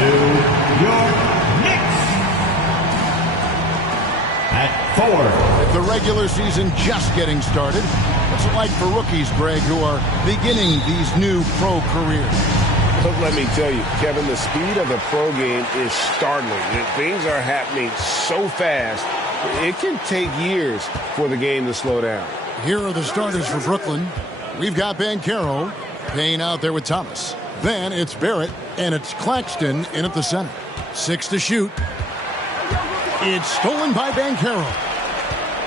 New York Knicks. At 4. The regular season just getting started. What's it like for rookies, Greg, who are beginning these new pro careers? But let me tell you, Kevin, the speed of the pro game is startling. Things are happening so fast, it can take years for the game to slow down. Here are the starters for Brooklyn. We've got Banchero, Payne out there with Thomas. Then it's Barrett, and it's Claxton in at the center. 6 to shoot. It's stolen by Banchero.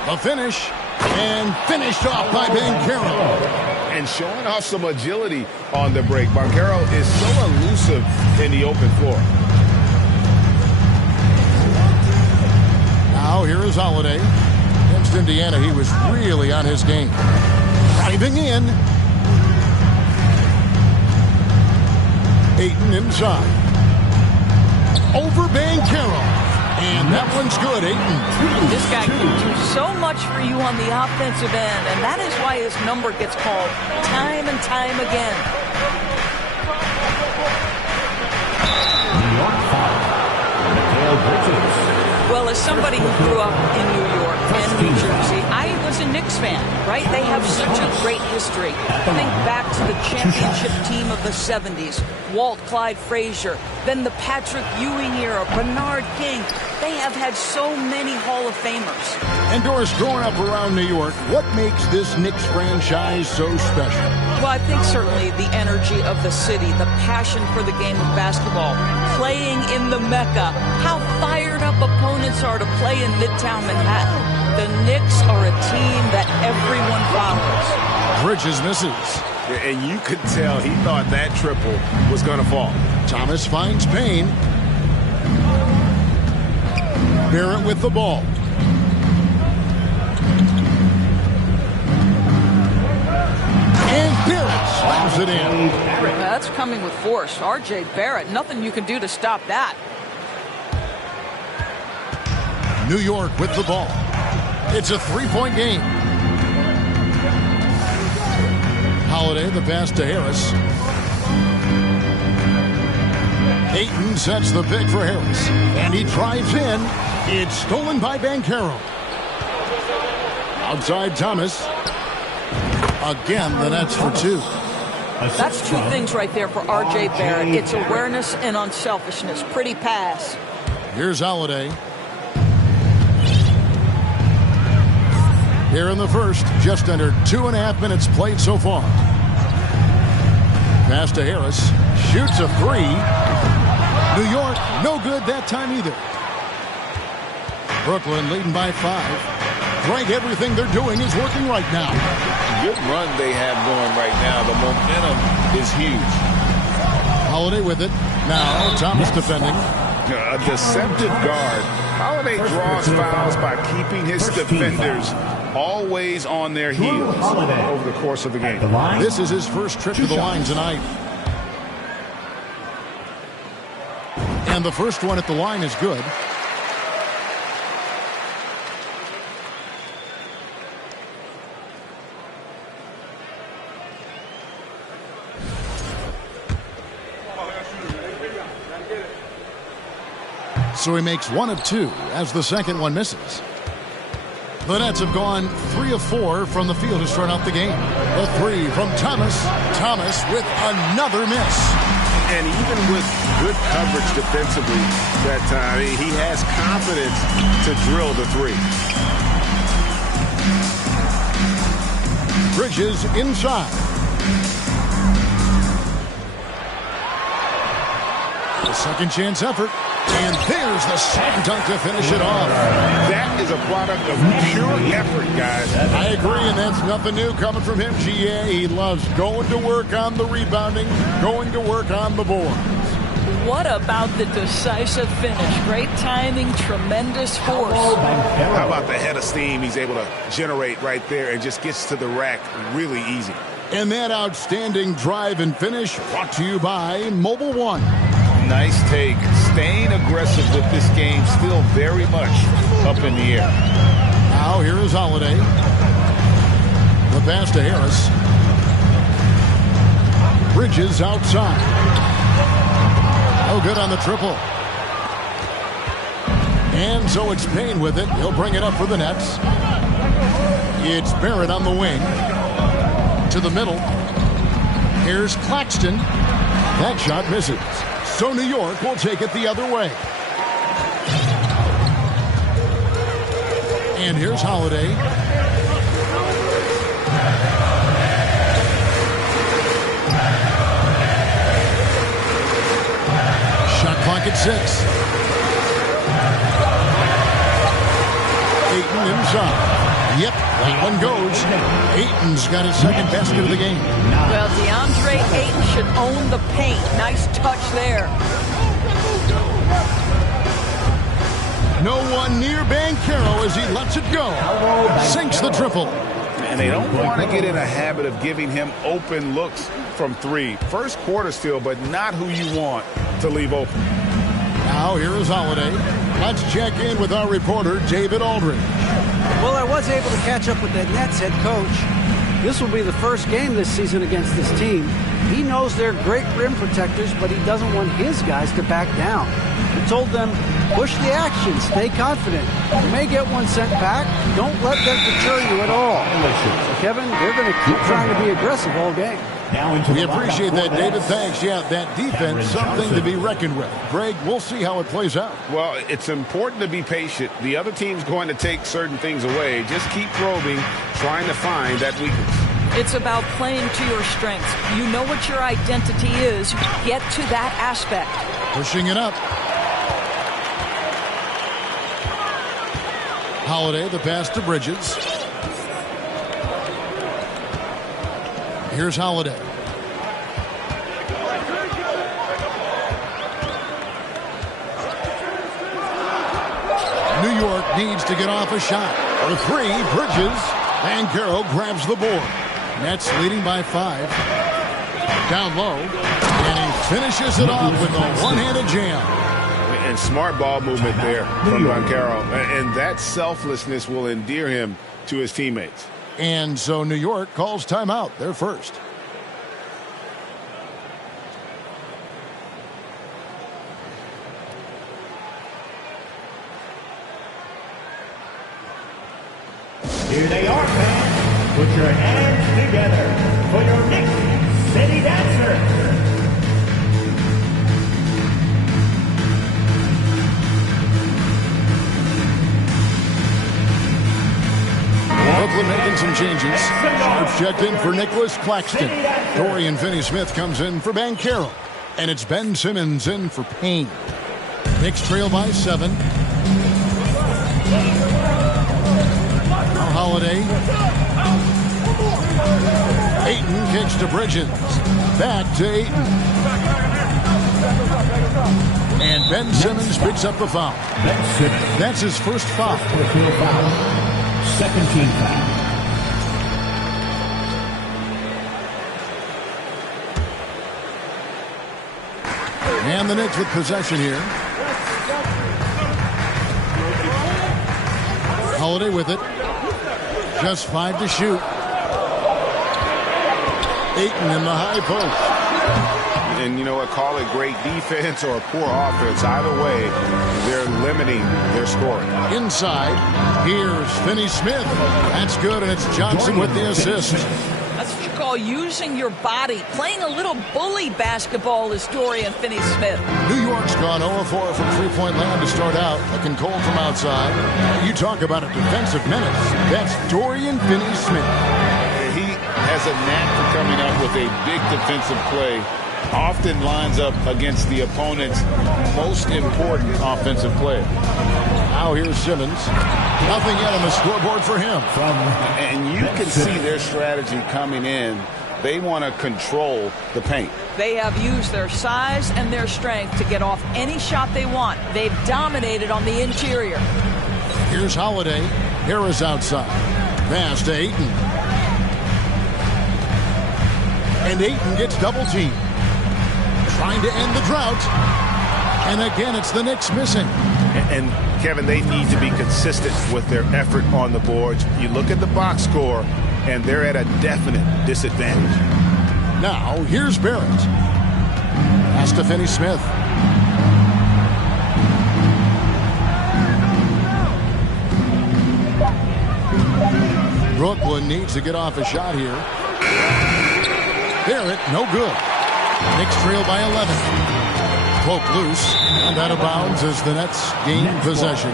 The finish, and finished off by Banchero. And showing off some agility on the break. Banchero is so elusive in the open floor. Now here is Holiday. Against Indiana, he was really on his game. Driving in. Ayton inside. Over Banchero. And that one's good, Ayton. This guy can do so much for you on the offensive end, and that is why his number gets called time and time again. New York foul. Mikal Bridges. Well, as somebody who grew up in New York and New Jersey, I was a Knicks fan, right? They have such a great history. Think back to the championship team of the 70s. Walt, Clyde Frazier, then the Patrick Ewing era, Bernard King. They have had so many Hall of Famers. And Doris, growing up around New York, what makes this Knicks franchise so special? Well, I think certainly the energy of the city, the passion for the game of basketball, playing in the Mecca, how fired up opponents are to play in Midtown Manhattan. The Knicks are a team that everyone follows. Bridges misses. And you could tell he thought that triple was going to fall. Thomas finds Payne. Barrett with the ball. And Barrett slams it in. That's coming with force. R.J. Barrett, nothing you can do to stop that. New York with the ball. It's a three-point game. Holiday, the pass to Harris. Ayton sets the pick for Harris. And he drives in. It's stolen by Banchero. Outside Thomas. Again, the Nets for 2. That's 2 things right there for R.J. Barrett. It's awareness and unselfishness. Pretty pass. Here's Holiday. Here in the first, just under 2.5 minutes played so far. Pass to Harris. Shoots a 3. New York, no good that time either. Brooklyn leading by 5. Greg, everything they're doing is working right now. Good run they have going right now. The momentum is huge. Holiday with it. Now Thomas defending. A deceptive guard. Holiday draws fouls by keeping his defenders always on their heels over the course of the game. This is his first trip to the line tonight. And the first one at the line is good. So he makes 1 of 2 as the second one misses. The Nets have gone 3 of 4 from the field to start out the game. The 3 from Thomas. Thomas with another miss. And even with good coverage defensively that time, he has confidence to drill the 3. Bridges inside. The second chance effort. And there's the slam dunk to finish it off. That is a product of pure effort, guys. I agree, and that's nothing new coming from him, GA. He loves going to work on the rebounding, going to work on the board. What about the decisive finish? Great timing, tremendous force. How about the head of steam he's able to generate right there and just gets to the rack really easy. And that outstanding drive and finish brought to you by Mobile One. Nice take. Staying aggressive with this game, still very much up in the air. Now here is Holiday. The pass to Harris. Bridges outside. No good on the triple. And so it's Payne with it. He'll bring it up for the Nets. It's Barrett on the wing. To the middle. Here's Claxton. That shot misses. So New York will take it the other way. And here's Holiday. Shot clock at 6. Ayton inside. Yep, that one goes. Ayton's got his second basket of the game. Well, DeAndre Ayton should own the paint. Nice touch there. No one near Banchero as he lets it go. Sinks the triple. And they don't want to get in a habit of giving him open looks from 3. First quarter still, but not who you want to leave open. Now here is Holiday. Let's check in with our reporter, David Aldridge. Well, I was able to catch up with the Nets head coach. This will be the first game this season against this team. He knows they're great rim protectors, but he doesn't want his guys to back down. He told them, push the action, stay confident. You may get one sent back. Don't let them deter you at all. So, Kevin, they're going to keep trying to be aggressive all game. We appreciate that, David. Thanks. Yeah, that defense, something to be reckoned with. Greg, we'll see how it plays out. Well, it's important to be patient. The other team's going to take certain things away. Just keep probing, trying to find that weakness. It's about playing to your strengths. You know what your identity is. Get to that aspect. Pushing it up. Holiday, the pass to Bridges. Here's Holiday. New York needs to get off a shot. For 3, Bridges. Banchero grabs the board. Nets leading by 5. Down low. And he finishes it off with a one-handed jam. And smart ball movement there from Banchero. And that selflessness will endear him to his teammates. And so New York calls timeout. They're first. Here they are, fans. Put your hands together for your Knicks City Dancers. Brooklyn making some changes. Sharp checked in for Nicholas Claxton. Dorian Finney-Smith comes in for Banchero. And it's Ben Simmons in for Payne. Knicks trail by 7. Now Holiday. Ayton kicks to Bridges. Back to Ayton. And Ben Simmons picks up the foul. That's his first foul. Second team foul. And the Knicks with possession here. Holiday with it. Just 5 to shoot. Ayton in the high post. And you know what? Call it great defense or poor offense. Either way, they're limiting their scoring. Inside, here's Finney-Smith. That's good, and it's Johnson with the assist. That's what you call using your body. Playing a little bully basketball is Dorian Finney-Smith. New York's gone 0-4 from three-point land to start out. Looking cold from outside. You talk about a defensive menace. That's Dorian Finney-Smith. He has a knack for coming up with a big defensive play. Often lines up against the opponent's most important offensive player. Now here's Simmons. Nothing yet on the scoreboard for him. And you can see their strategy coming in. They want to control the paint. They have used their size and their strength to get off any shot they want. They've dominated on the interior. Here's Holiday. Harris outside. Pass to Ayton. And Ayton gets double teamed. Trying to end the drought. And again, it's the Knicks missing. And Kevin, they need to be consistent with their effort on the boards. You look at the box score, and they're at a definite disadvantage. Now, here's Barrett. Pass to Finney-Smith. Brooklyn needs to get off a shot here. Barrett, no good. Knicks trail by 11. Poke loose and out of bounds as the Nets gain possession.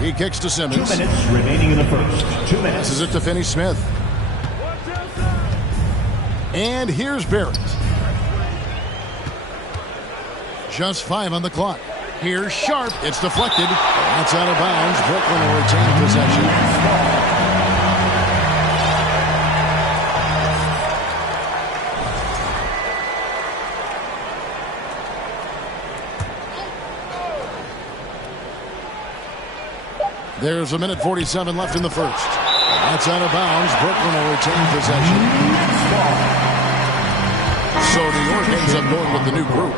He kicks to Simmons. 2 minutes remaining in the first. 2 minutes. Passes it to Finney-Smith. And here's Barrett. Just 5 on the clock. Here's Sharp. It's deflected. That's out of bounds. Brooklyn will retain possession. There's 1:47 left in the first. That's out of bounds. Brooklyn will retain possession. So New York ends up going with the new group.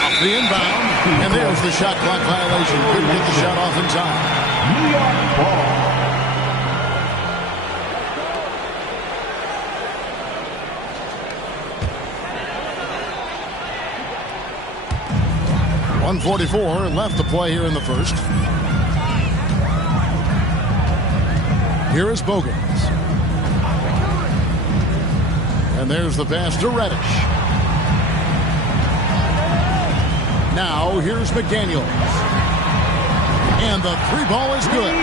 Off the inbound. And there's the shot clock violation. Couldn't get the shot off in time. New York ball. .144 left to play here in the first. Here is Bogans. And there's the pass to Reddish. Now here's McDaniels. And the 3-ball is good.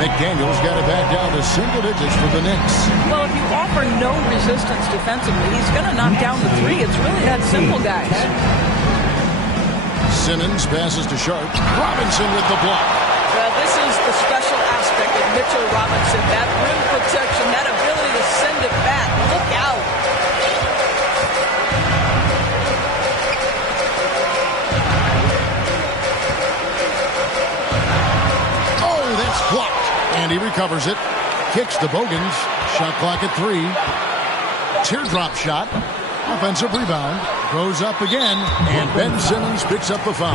McDaniels got it back down to single digits for the Knicks. Well, if you offer no resistance defensively, he's going to knock down the 3. It's really that simple, guys. Simmons passes to Sharp. Robinson with the block. Well, this is the special aspect of Mitchell Robinson. That rim protection, that ability to send it back. Look out. Oh, that's blocked. And he recovers it. Kicks to Bogans. Shot clock at 3. Teardrop shot. Offensive rebound. Goes up again. And Ben Simmons picks up the foul.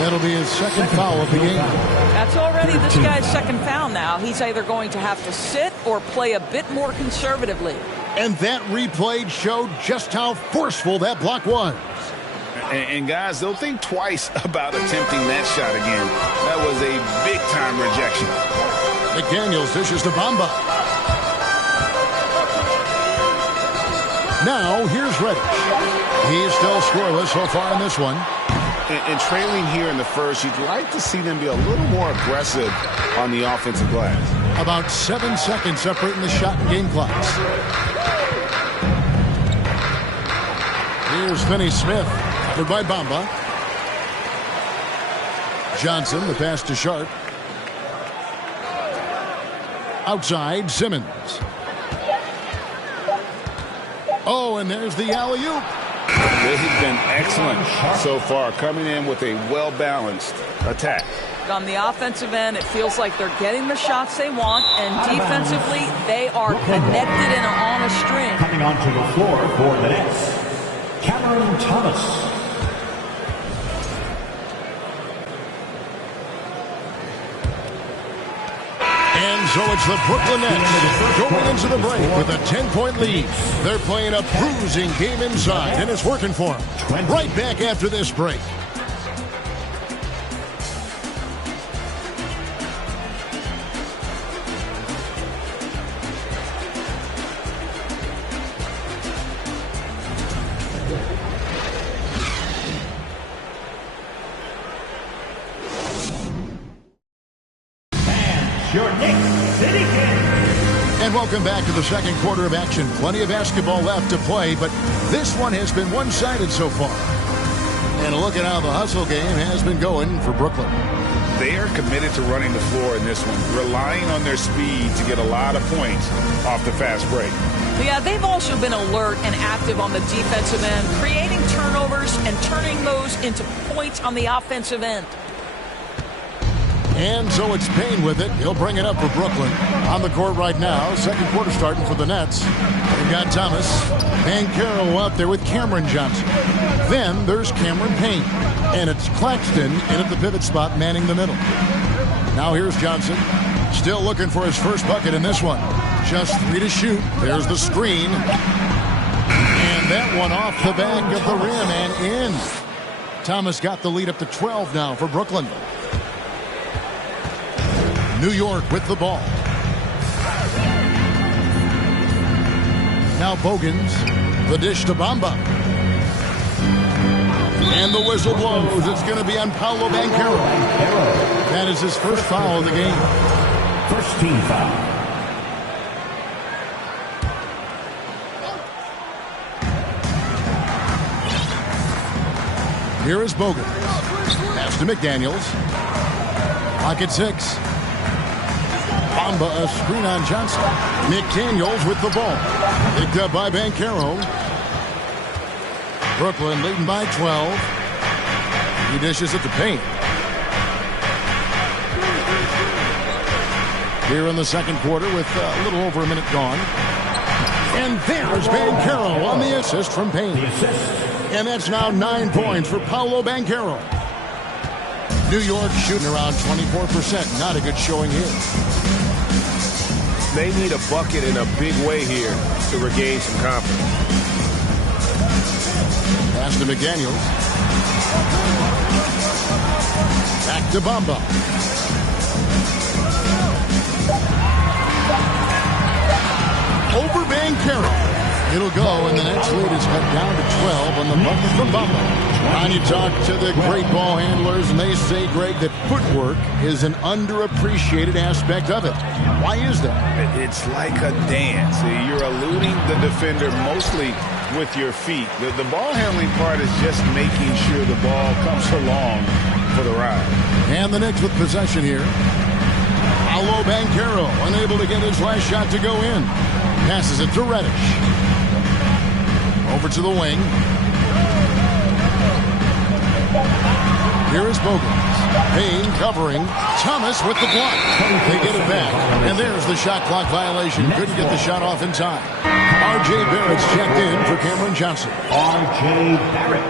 That'll be his second foul of the game. That's already this guy's second foul now. He's either going to have to sit or play a bit more conservatively. And that replay showed just how forceful that block was. And guys, they'll think twice about attempting that shot again. That was a big-time rejection. McDaniels dishes to Bamba. Now, here's Reddish. He's still scoreless so far in this one. And trailing here in the first, you'd like to see them be a little more aggressive on the offensive glass. About 7 seconds separating the shot and game clocks. Here's Finney-Smith, covered by Bamba. Johnson, the pass to Sharp. Outside, Simmons. Oh, and there's the alley-oop. They've been excellent so far, coming in with a well-balanced attack. On the offensive end, it feels like they're getting the shots they want, and defensively, they are connected and on a string. Coming onto the floor for the Nets, Cameron Thomas. And so it's the Brooklyn Nets going into the break with a 10-point lead. They're playing a bruising game inside, and it's working for them. Right back after this break. Your Knicks City Kings. And welcome back to the second quarter of action. Plenty of basketball left to play, but this one has been one-sided so far. And look at how the hustle game has been going for Brooklyn. They are committed to running the floor in this one, relying on their speed to get a lot of points off the fast break. Yeah, they've also been alert and active on the defensive end, creating turnovers and turning those into points on the offensive end. And so it's Payne with it. He'll bring it up for Brooklyn. On the court right now, second quarter starting for the Nets. We've got Thomas. Banchero up there with Cameron Johnson. Then there's Cameron Payne. And it's Claxton in at the pivot spot, manning the middle. Now here's Johnson. Still looking for his first bucket in this one. Just 3 to shoot. There's the screen. And that one off the back of the rim and in. Thomas got the lead up to 12 now for Brooklyn. New York with the ball. Now Bogans. The dish to Bamba. And the whistle blows. It's going to be on Paolo Banchero. That is his first foul of the game. First team foul. Here is Bogans. Pass to McDaniels. Clock at 6. Bamba a screen on Johnson. McDaniels with the ball. Picked up by Banchero. Brooklyn leading by 12. He dishes it to Payne. Here in the second quarter with a little over a minute gone. And there's Banchero on the assist from Payne. And that's now 9 points for Paolo Banchero. New York shooting around 24%. Not a good showing here. They need a bucket in a big way here to regain some confidence. Pass to McDaniels. Back to Bamba. Over Banchero. It'll go, and the Nets lead is cut down to 12 on the bucket from Bamba. And you talk to the great ball handlers, and they say, Greg, that footwork is an underappreciated aspect of it. Why is that? It's like a dance. You're eluding the defender mostly with your feet. The ball handling part is just making sure the ball comes along for the ride. And the Knicks with possession here. Paolo Banchero unable to get his last shot to go in. Passes it to Reddish. Over to the wing. Here is Bogans. Payne covering. Thomas with the block. They get it back. And there's the shot clock violation. Couldn't get the shot off in time. R.J. Barrett's checked in for Cameron Johnson. R.J. Barrett.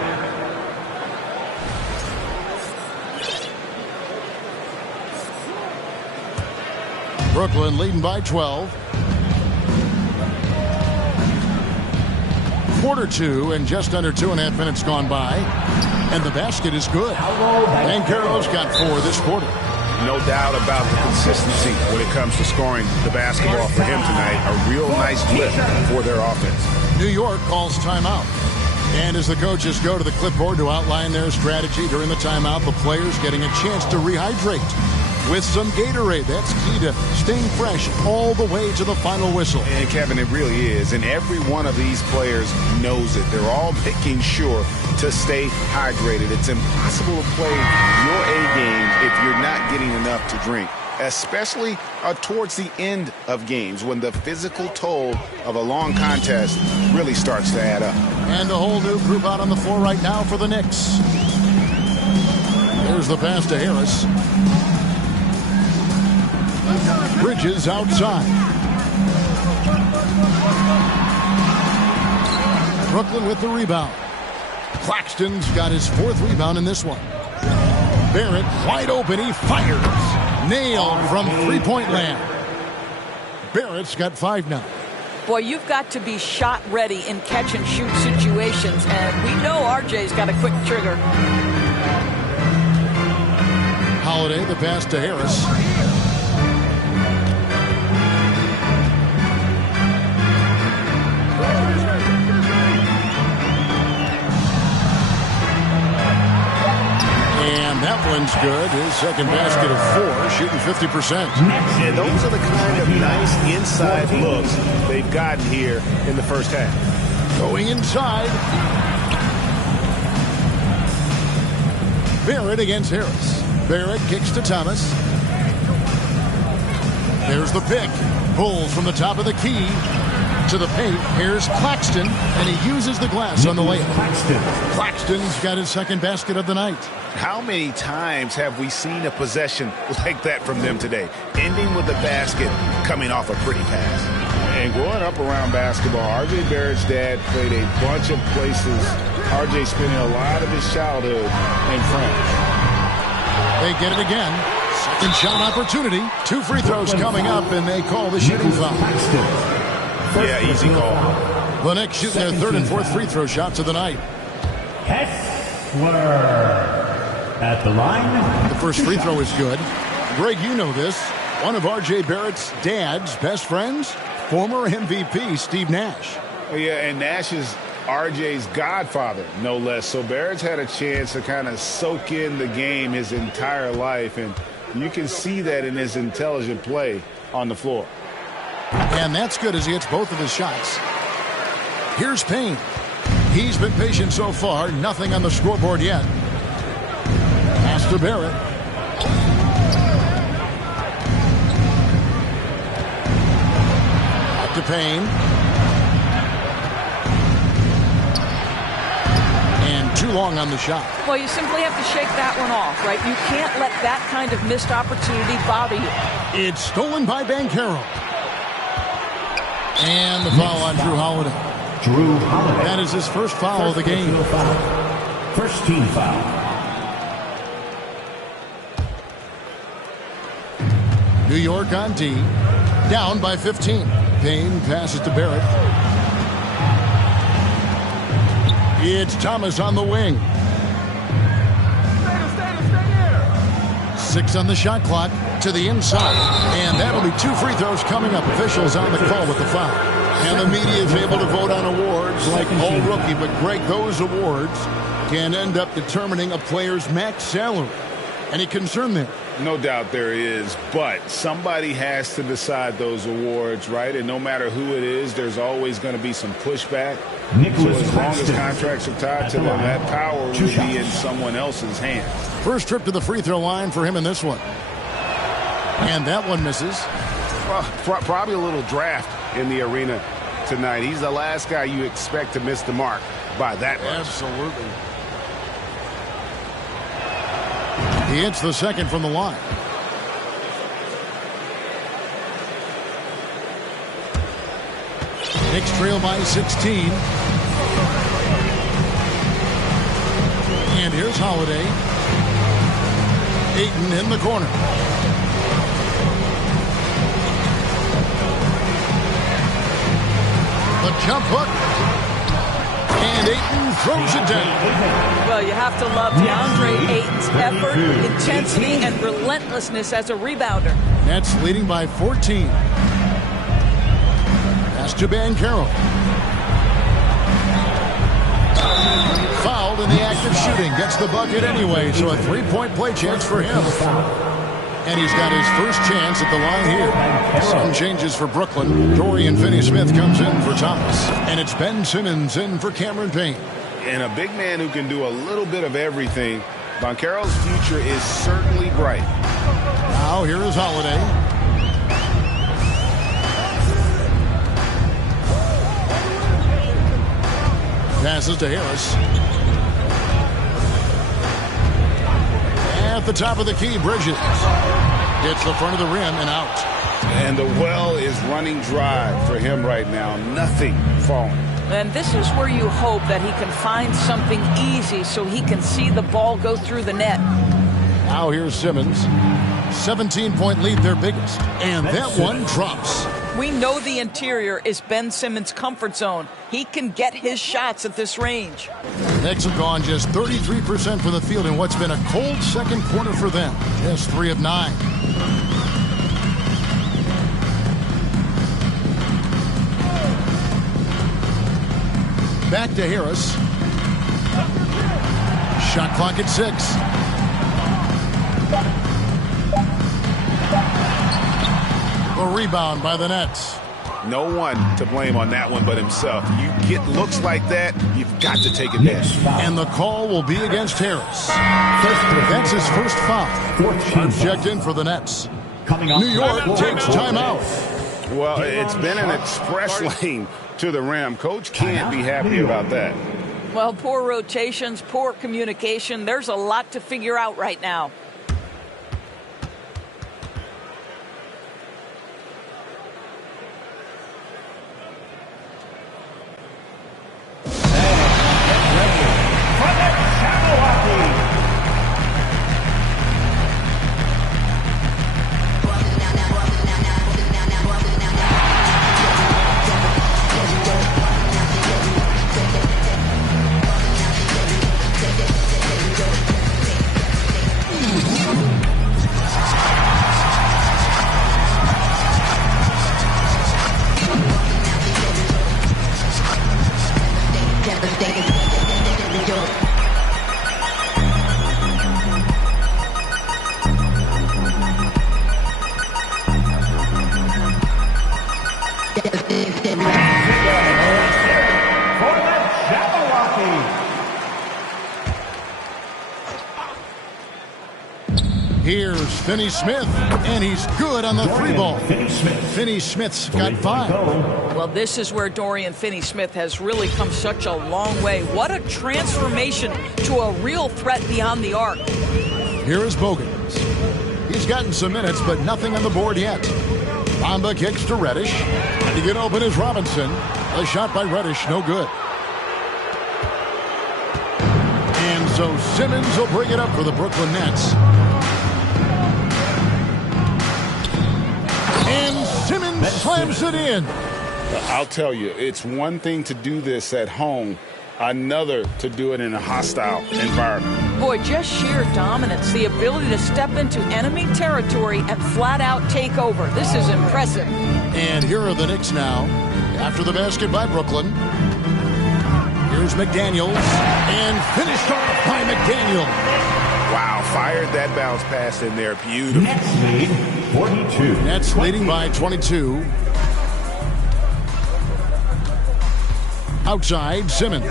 Brooklyn leading by 12. Quarter 2 and just under 2.5 minutes gone by. And the basket is good. Banchero's got 4 this quarter. No doubt about the consistency when it comes to scoring the basketball for him tonight. A real nice lift for their offense. New York calls timeout. And as the coaches go to the clipboard to outline their strategy during the timeout, the players getting a chance to rehydrate with some Gatorade. That's key to staying fresh all the way to the final whistle. And Kevin, it really is. And every one of these players knows it. They're all making sure to stay hydrated. It's impossible to play your A game if you're not getting enough to drink, especially towards the end of games when the physical toll of a long contest really starts to add up. And a whole new group out on the floor right now for the Knicks. There's the pass to Harris. Bridges outside. Brooklyn with the rebound. Claxton's got his 4th rebound in this one. Barrett wide open. He fires. Nailed from three-point land. Barrett's got 5 now. Boy, you've got to be shot ready in catch-and-shoot situations, and we know RJ's got a quick trigger. Holiday, the pass to Harris. And that one's good. His second basket of 4, shooting 50%. And those are the kind of nice inside looks they've gotten here in the first half. Going inside. Barrett against Harris. Barrett kicks to Thomas. There's the pick. Pulls from the top of the key. To the paint, here's Claxton, and he uses the glass on the layup. Claxton's got his second basket of the night. How many times have we seen a possession like that from them today? Ending with a basket, coming off a pretty pass. And growing up around basketball, R.J. Barrett's dad played a bunch of places. R.J. spending a lot of his childhood in France. They get it again. Second shot opportunity. 2 free throws coming up, and they call the shooting foul. Yeah, easy call. The Knicks shooting their third and fourth free throw shots of the night. Kessler at the line. The first free throw is good. Greg, you know this. One of R.J. Barrett's dad's best friends, former MVP Steve Nash. Yeah, and Nash is R.J.'s godfather, no less. So Barrett's had a chance to kind of soak in the game his entire life, and you can see that in his intelligent play on the floor. And that's good as he hits both of his shots. Here's Payne. He's been patient so far. Nothing on the scoreboard yet. Pass to Barrett. Back to Payne. And too long on the shot. Well, you simply have to shake that one off, right? You can't let that kind of missed opportunity bother you. It's stolen by Banchero. And the foul on Drew Holiday. That is his first foul of the game. First team foul. New York on D. Down by 15. Payne passes to Barrett. It's Thomas on the wing. 6 on the shot clock to the inside. And that'll be 2 free throws coming up. Officials on the call with the foul. And the media is able to vote on awards like All Rookie. But, Greg, those awards can end up determining a player's max salary. Any concern there? No doubt there is, but somebody has to decide those awards, right? And no matter who it is, there's always going to be some pushback. So as long as contracts are tied to them, that power will be in someone else's hands. First trip to the free throw line for him in this one. And that one misses. Well, probably a little draft in the arena tonight. He's the last guy you expect to miss the mark by that much. Absolutely. He hits the second from the line. Knicks trail by 16. And here's Holiday. Ayton in the corner. The jump hook. And Ayton throws it down. Well, you have to love DeAndre Ayton's effort, intensity, and relentlessness as a rebounder. Nets leading by 14. Pass to Banchero. Fouled in the act of shooting. Gets the bucket anyway, so a 3-point play chance for him. And he's got his first chance at the line here. Some changes for Brooklyn. Dorian Finney-Smith comes in for Thomas. And it's Ben Simmons in for Cameron Payne. And a big man who can do a little bit of everything. Banchero's future is certainly bright. Now here is Holiday. Passes to Harris. At the top of the key, Bridges. Gets the front of the rim and out. And the well is running dry for him right now. Nothing falling. And this is where you hope that he can find something easy so he can see the ball go through the net. Now here's Simmons. 17-point lead, their biggest. And that one drops. We know the interior is Ben Simmons' comfort zone. He can get his shots at this range. Knicks have gone just 33% from the field in what's been a cold second quarter for them. Just 3 of 9. Back to Harris. Shot clock at 6. A rebound by the Nets. No one to blame on that one but himself. You get looks like that, you've got to take advantage. And the call will be against Harris. That's his first foul. Checked in for the Nets. New York takes timeout. Well, it's been an express lane to the rim. Coach can't be happy about that. Well, poor rotations, poor communication. There's a lot to figure out right now. Here's Finney Smith, and he's good on the three ball. Finney Smith's got 5. Well, this is where Dorian Finney-Smith has really come such a long way. What a transformation to a real threat beyond the arc. Here is Bogans. He's gotten some minutes, but nothing on the board yet. Bamba kicks to Reddish. And to get open is Robinson. A shot by Reddish, no good. And so Simmons will bring it up for the Brooklyn Nets. And Simmons slams it in. I'll tell you, it's one thing to do this at home, another to do it in a hostile environment. Boy, just sheer dominance, the ability to step into enemy territory and flat out take over. This is impressive. And here are the Knicks now. After the basket by Brooklyn. Here's McDaniels. And finished off by McDaniels. Wow, fired that bounce pass in there. Beautiful. Nets lead 42. Nets leading by 22. Outside, Simmons.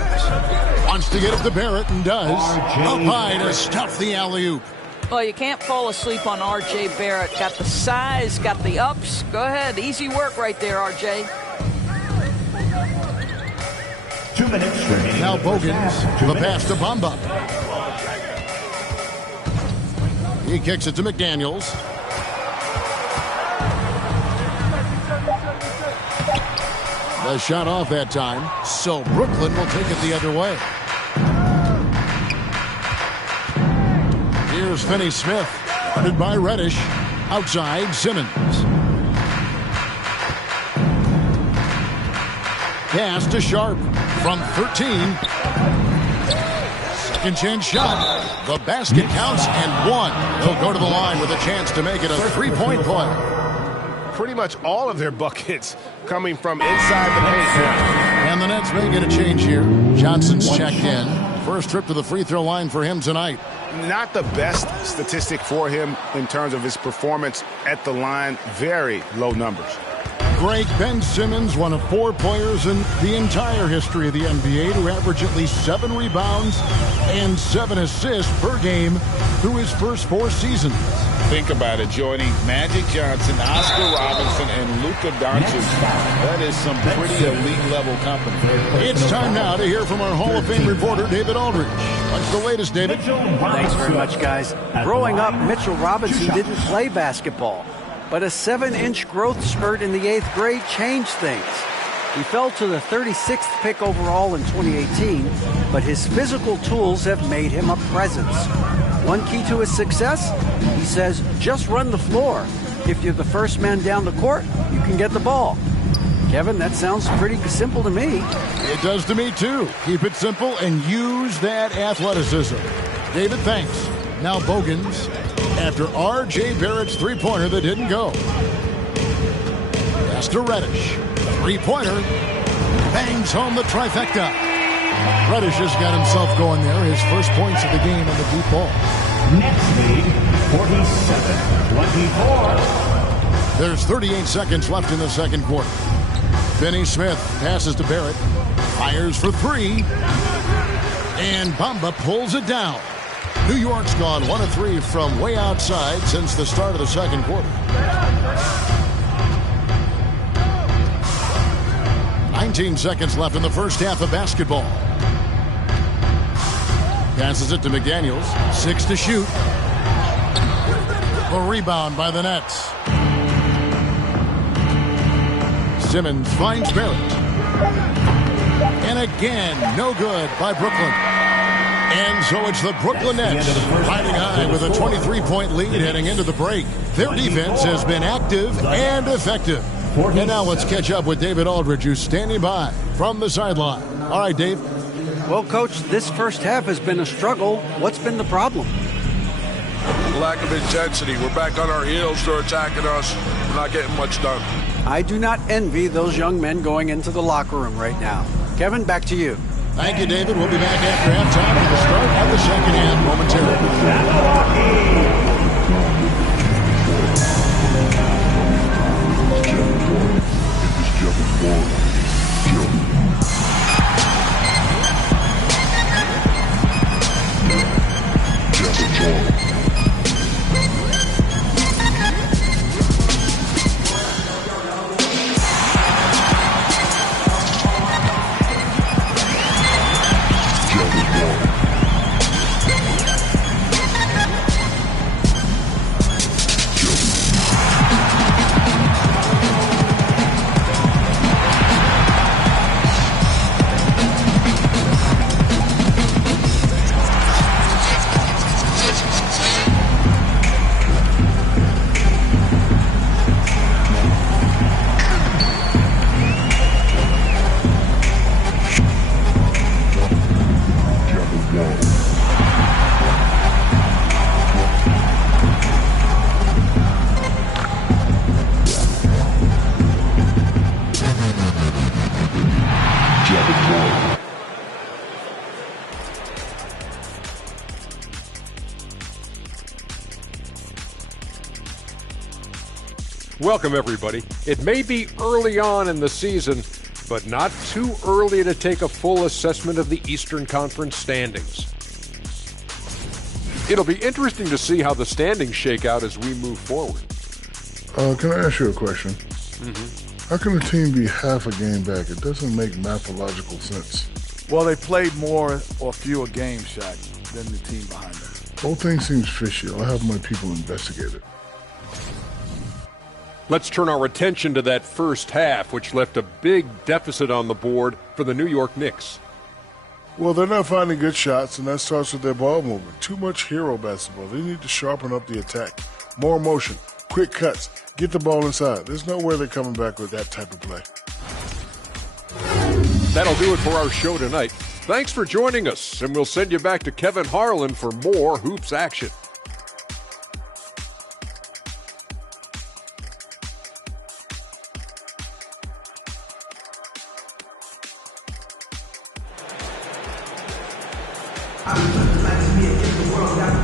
Wants to get it to Barrett and does. Up high to stuff the alley-oop. Well, you can't fall asleep on R.J. Barrett. Got the size, got the ups. Go ahead. Easy work right there, R.J. 2 minutes remaining. Now Bogans, the pass to Bamba. He kicks it to McDaniels. The shot off that time, so Brooklyn will take it the other way. Here's Finney Smith, guarded by Reddish. Outside, Simmons. Pass to Sharp from 13. Second chance shot. The basket counts and 1. They'll go to the line with a chance to make it a 3-point play. Pretty much all of their buckets coming from inside the paint. And the Nets may get a change here. Johnson's checked in. First trip to the free throw line for him tonight. Not the best statistic for him in terms of his performance at the line. Very low numbers. Great. Ben Simmons, one of 4 players in the entire history of the NBA to average at least 7 rebounds and 7 assists per game through his first 4 seasons. Think about it, joining Magic Johnson, Oscar Robinson, and Luka Doncic. That is some pretty elite-level company. It's time now to hear from our Hall of Fame reporter, David Aldridge. What's the latest, David? Thanks very much, guys. Growing up, Mitchell Robinson didn't play basketball, but a 7-inch growth spurt in the 8th grade changed things. He fell to the 36th pick overall in 2018, but his physical tools have made him a presence. One key to his success, he says, just run the floor. If you're the first man down the court, you can get the ball. Kevin, that sounds pretty simple to me. It does to me, too. Keep it simple and use that athleticism. David, thanks. Now Bogans, after R.J. Barrett's three-pointer that didn't go. Pass to Reddish. Three-pointer. Bangs home the trifecta. Reddish has got himself going there. His first points of the game on the deep ball. Nets lead 47-24. There's 38 seconds left in the second quarter. Finney Smith passes to Barrett. Fires for 3. And Bamba pulls it down. New York's gone 1 of 3 from way outside since the start of the second quarter. 19 seconds left in the first half of basketball. Passes it to McDaniels. 6 to shoot. A rebound by the Nets. Simmons finds Barrett. And again, no good by Brooklyn. And so it's the Brooklyn Nets riding high with a 23-point lead heading into the break. Their defense has been active and effective. And now let's catch up with David Aldridge, who's standing by from the sideline. All right, Dave. Well, Coach, this first half has been a struggle. What's been the problem? Lack of intensity. We're back on our heels. They're attacking us. We're not getting much done. I do not envy those young men going into the locker room right now. Kevin, back to you. Thank you, David. We'll be back after halftime for the start of the second half momentarily. Welcome, everybody. It may be early on in the season, but not too early to take a full assessment of the Eastern Conference standings. It'll be interesting to see how the standings shake out as we move forward. Can I ask you a question? How can a team be half a game back? It doesn't make mathological sense. Well, they played more or fewer games, Shaq, than the team behind them. The whole thing seems fishy. I'll have my people investigate it. Let's turn our attention to that first half, which left a big deficit on the board for the New York Knicks. Well, they're not finding good shots, and that starts with their ball movement. Too much hero basketball. They need to sharpen up the attack. More motion, quick cuts, get the ball inside. There's no way they're coming back with that type of play. That'll do it for our show tonight. Thanks for joining us, and we'll send you back to Kevin Harlan for more hoops action.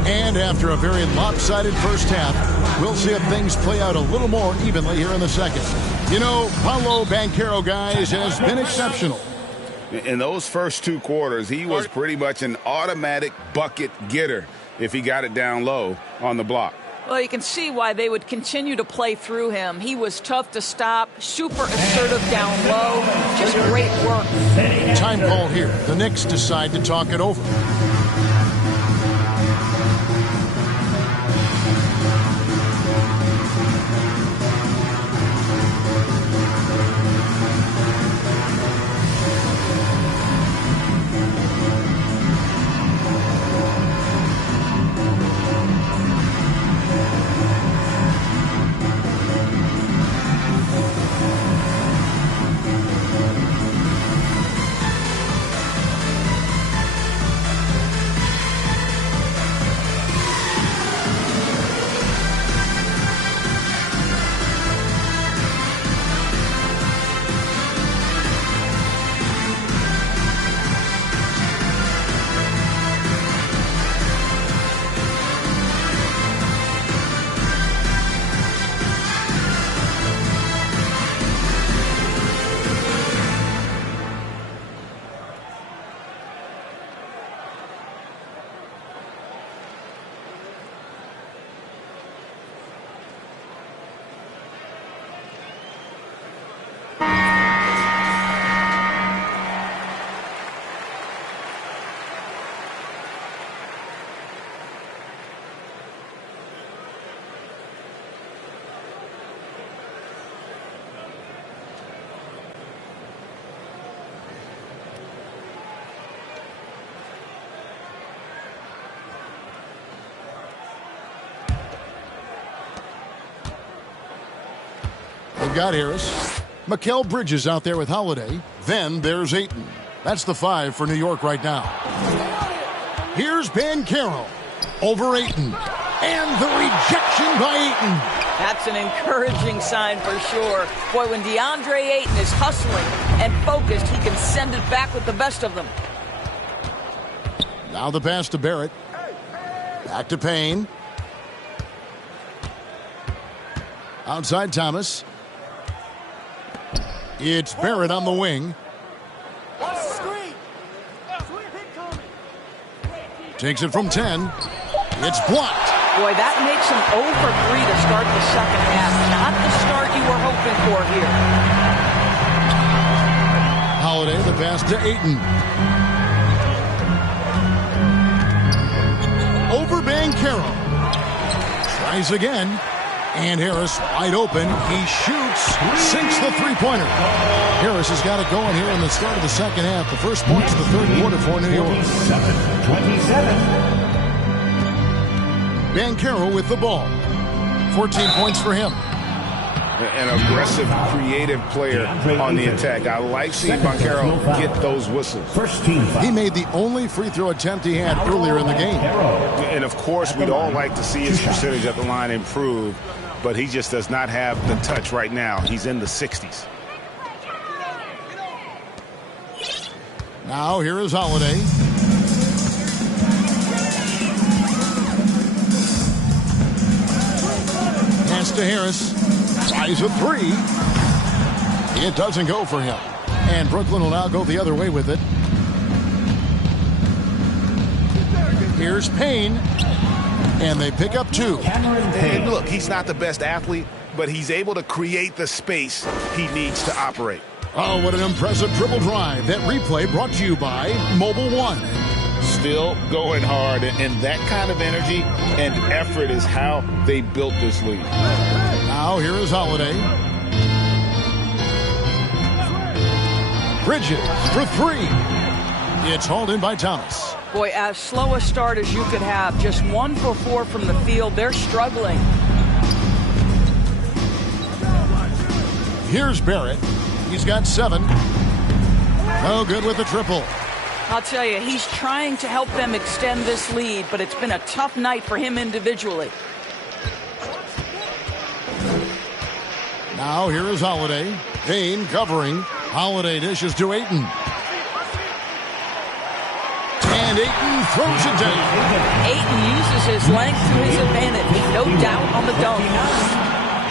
And after a very lopsided first half, we'll see if things play out a little more evenly here in the second. You know, Paolo Banchero, guys, has been exceptional. In those first two quarters, he was pretty much an automatic bucket getter if he got it down low on the block. Well, you can see why they would continue to play through him. He was tough to stop, super assertive down low, just great work. Time call here. The Knicks decide to talk it over. got Harris. Mikal Bridges out there with Holiday. Then there's Ayton. That's the 5 for New York right now. Here's Banchero over Ayton. And the rejection by Ayton. That's an encouraging sign for sure. Boy, when DeAndre Ayton is hustling and focused, he can send it back with the best of them. Now the pass to Barrett. Back to Payne. Outside Thomas. It's Barrett on the wing. Takes it from 10. It's blocked. Boy, that makes him 0 for 3 to start the second half. Not the start you were hoping for here. Holiday, the pass to Ayton. Over Banchero. Tries again. And Harris wide open. He shoots. Sinks the three-pointer. Harris has got it going here in the start of the second half. The first points of the third quarter for New York. 27. Banchero with the ball. 14 points for him. An aggressive, creative player on the attack. I like seeing Banchero get those whistles. He made the only free throw attempt he had earlier in the game. And, of course, we'd all like to see his percentage at the line improve, but he just does not have the touch right now. He's in the 60s. Now here is Holiday. Pass to Harris. Tries a 3. It doesn't go for him. And Brooklyn will now go the other way with it. Here's Payne. And they pick up 2. And look, he's not the best athlete, but he's able to create the space he needs to operate. Oh, what an impressive dribble drive. That replay brought to you by Mobile One. Still going hard, and that kind of energy and effort is how they built this league. Now here is Holiday. Bridges for 3. It's hauled in by Thomas. Boy, as slow a start as you could have. Just 1 for 4 from the field. They're struggling. Here's Barrett. He's got 7. No good with the triple. I'll tell you, he's trying to help them extend this lead, but it's been a tough night for him individually. Now here is Holiday. Payne covering. Holiday dishes to Ayton. And Ayton throws it down. Ayton uses his length to his advantage. No doubt on the dunk.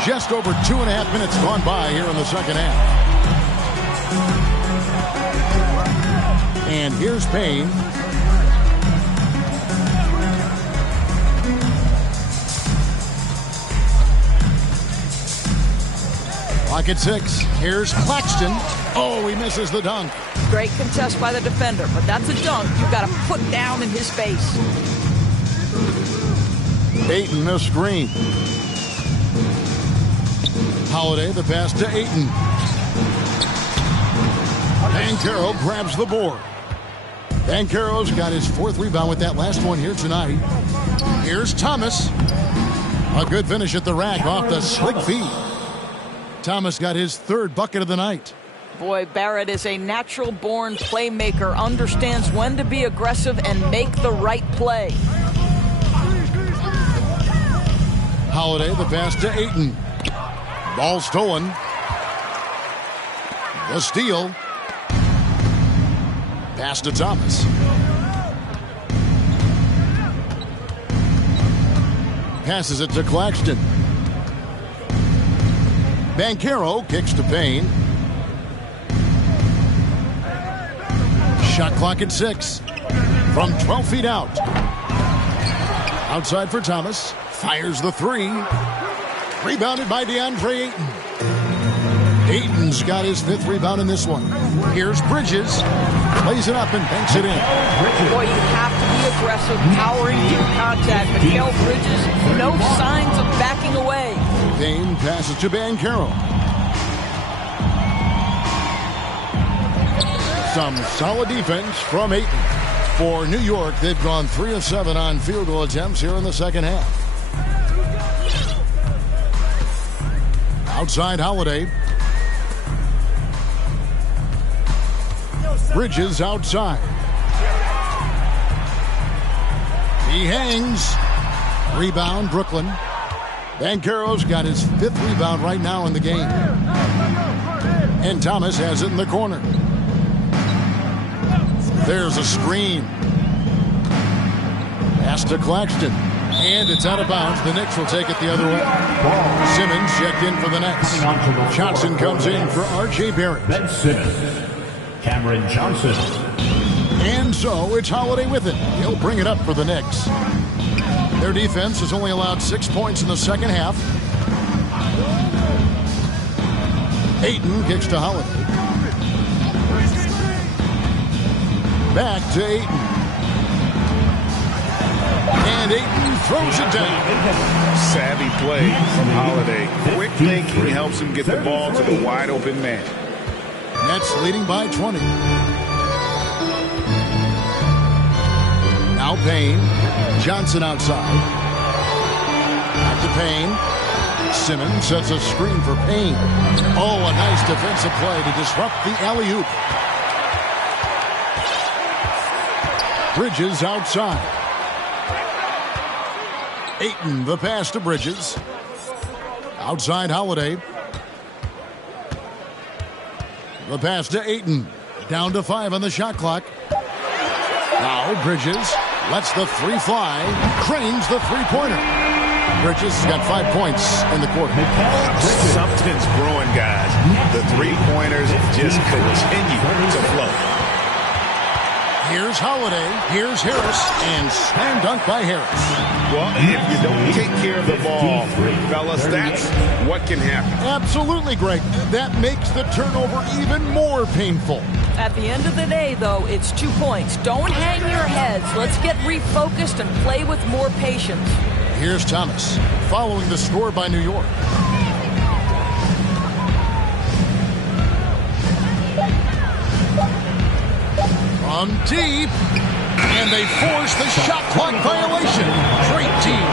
Just over 2.5 minutes gone by here in the second half. And here's Payne. Clock at 6. Here's Claxton. Oh, he misses the dunk. Great contest by the defender, but that's a dunk you've got to put down in his face. Ayton, the screen. Holiday, the pass to Ayton. Banchero grabs the board. Banchero's got his 4th rebound with that last one here tonight. Here's Thomas. A good finish at the rack off the slick feed. Thomas got his 3rd bucket of the night. Boy, Barrett is a natural-born playmaker, understands when to be aggressive and make the right play. Holiday, the pass to Ayton. Ball stolen. The steal. Pass to Thomas. Passes it to Claxton. Banchero kicks to Payne. Shot clock at 6. From 12 feet out. Outside for Thomas. Fires the 3. Rebounded by DeAndre Ayton. Ayton's got his 5th rebound in this one. Here's Bridges. Plays it up and banks it in. Boy, you have to be aggressive, powering through contact. Mikal Bridges, no signs of backing away. Payne passes to Banchero. Some solid defense from Ayton. For New York, they've gone 3 of 7 on field goal attempts here in the second half. Outside Holiday. Bridges outside. He hangs. Rebound, Brooklyn. Banchero's got his 5th rebound right now in the game. And Thomas has it in the corner. There's a screen. Pass to Claxton. And it's out of bounds. The Knicks will take it the other way. Simmons checked in for the Nets. Johnson comes in for R.J. Barrett. Ben Simmons. Cameron Johnson. And so it's Holiday with it. He'll bring it up for the Knicks. Their defense has only allowed 6 points in the second half. Ayton kicks to Holiday. Back to Ayton. And Ayton throws it down. Savvy play from Holiday. Quick thinking helps him get the ball to the wide open man. Nets leading by 20. Now Payne. Johnson outside. Back to Payne. Simmons sets a screen for Payne. Oh, a nice defensive play to disrupt the alley-oop. Bridges outside. Ayton, the pass to Bridges. Outside Holiday. The pass to Ayton. Down to 5 on the shot clock. Now Bridges lets the 3 fly. Cranes the 3-pointer. Bridges has got 5 points in the quarter. Something's brewing, guys. The 3-pointers just continue to flow. Here's Holiday. Here's Harris. And slam dunk by Harris. Well, if you don't take care of the ball, fellas, that's what can happen. Absolutely, Greg. That makes the turnover even more painful. At the end of the day, though, it's 2 points. Don't hang your heads. Let's get refocused and play with more patience. Here's Thomas, following the score by New York. From deep, and they force the shot clock violation. Great team.